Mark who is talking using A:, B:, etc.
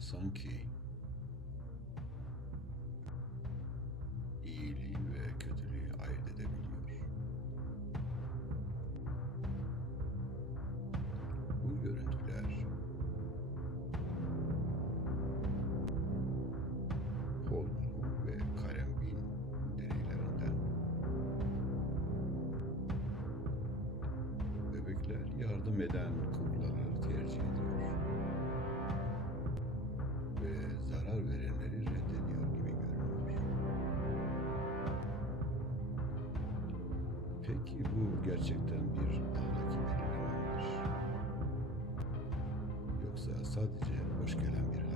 A: Ama sanki iyiliği ve kötülüğü ayırt edebiliyor. Bu görüntüler Holmes'un ve Karembin deneylerinden bebekler yardım eden kuklaları Peki bu gerçekten bir ahlaki belirleme? Yoksa sadece hoş gelen bir